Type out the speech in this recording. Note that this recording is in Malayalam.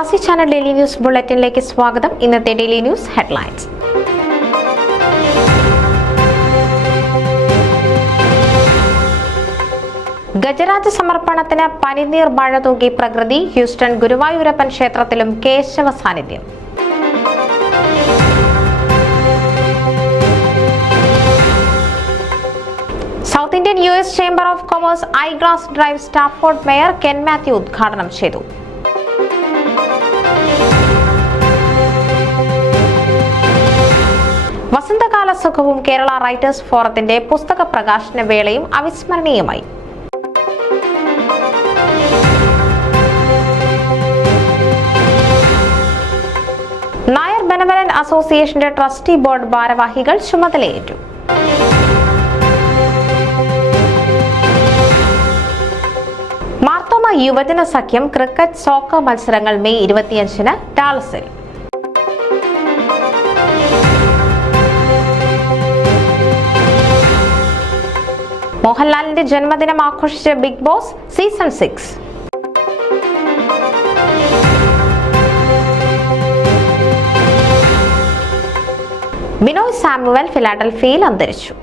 പ്രവാസി ചാനൽ ഡെയിലി ന്യൂസ് ബുള്ളറ്റിനിലേക്ക് സ്വാഗതം. ഇന്നത്തെ ഡെയിലി ന്യൂസ് ഹെഡ്ലൈൻസ്. ഗജരാജ സമർപ്പണത്തിന് പനിനീർ മഴ തൂകി പ്രകൃതി. ഹ്യൂസ്റ്റൺ ഗുരുവായൂരപ്പൻ ക്ഷേത്രത്തിലും കേശവ സാന്നിധ്യം. South Indian US chamber of commerce ഐഗ്ലാസ് drive Stafford mayor Ken Mathew ഉദ്ഘാടനം ചെയ്തു. വസന്തകാല സുഖവും കേരള റൈറ്റേഴ്സ് ഫോറത്തിന്റെ പുസ്തക പ്രകാശന വേളയും അവിസ്മരണീയമായി. നായർ ബെനവലന്റ് അസോസിയേഷന്റെ ട്രസ്റ്റി ബോർഡ് ഭാരവാഹികൾ ചുമതലയേറ്റു. മാർത്തോമ യുവജന സഖ്യം ക്രിക്കറ്റ് സോക്കർ മത്സരങ്ങൾ മെയ് 25-ന് ഡാളസിൽ. മോഹൻലാലിന്റെ ജന്മദിനം ആഘോഷിച്ച big boss season 6. Binoy Samuel ഫിലാഡൽഫിയയിൽ അന്തരിച്ചു.